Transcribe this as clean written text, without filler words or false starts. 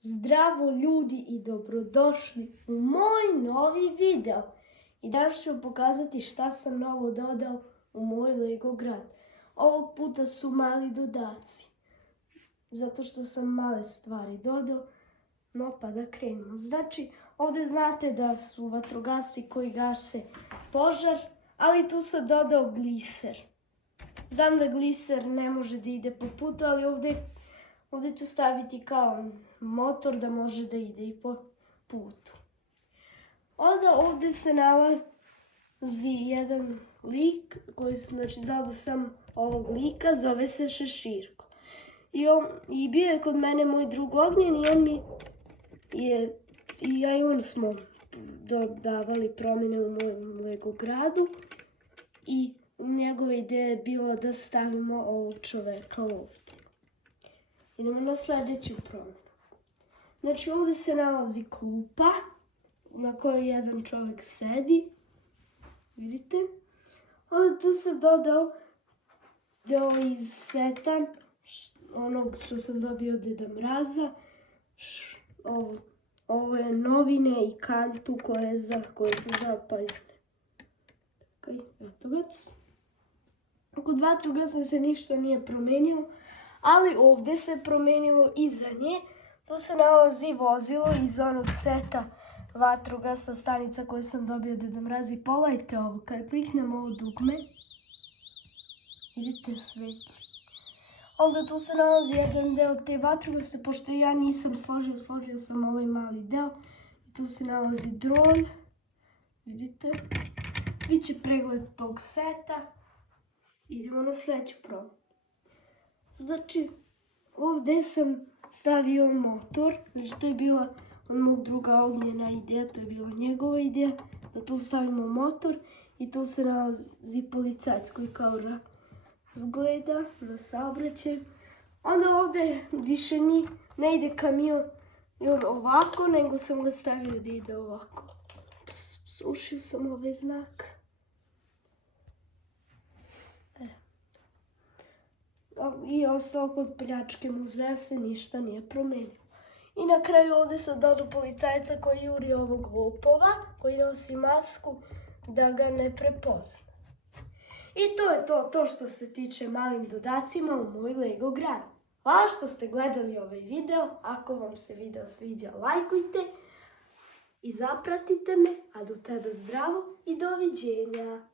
Zdravo ljudi i dobrodošli u moj novi video. I danas ću vam pokazati šta sam novo dodao u moj Lego grad. Ovog puta su mali dodaci. Zato što sam male stvari dodao. No pa da krenemo. Znači ovdje znate da su vatrogasci koji gase požar. Ali tu sam dodao gliser. Znam da gliser ne može da ide po putu, ali ovdje ću staviti kao motor da može da ide i po putu. Onda ovdje se nalazi jedan lik, znači dodao sam ovog lika, zove se Šeširko. I bio je kod mene moj drug Ognjen i on mi je, i ja i on smo dodavali promjene u mojem Lego gradu i njegova ideja je bila da stavimo ovog čoveka ovdje. Idemo na sljedeću promjenu. Znači ovdje se nalazi klupa na kojoj jedan čovjek sedi. Vidite? Onda tu sam dodao deo iz seta, onog što sam dobio od Deda Mraza. Ovo je novine i kantu koje su zapaljene. Vatrogac. Kod vatrogasca se ništa nije promijenilo, ali ovdje se promijenilo iza nje. Tu se nalazi vozilo iz onog seta vatrogasna stanica koju sam dobio od Deda Mraza. I pogledajte ovo, kad kliknem ovo dugme, vidite sveći. Onda tu se nalazi jedan deo te vatrogasne, pošto ja nisam složio sam ovaj mali deo. I tu se nalazi dron, vidite. Biće pregled tog seta. Idemo na sljedeću promjenu. Znači, ovdje sam stavio motor. Znači, to je bila od mog druga Ognjena ideja, to je bila njegova ideja. Da tu stavimo motor i tu se nalazi policajac koji kao razgleda na saobraćaj. Onda ovdje više ne ide kamion ovako, nego sam ga stavio da ide ovako. Sušio sam ovaj znak. I ostalo kod pljačke muzeja se ništa nije promijenilo. I na kraju ovdje sam dodao policajca koji juri ovog lopova, koji nosi masku da ga ne prepozna. I to je to što se tiče malim dodacima u moj Lego grad. Hvala što ste gledali ovaj video. Ako vam se video sviđa, lajkujte i zapratite me. A do tada zdravo i doviđenja.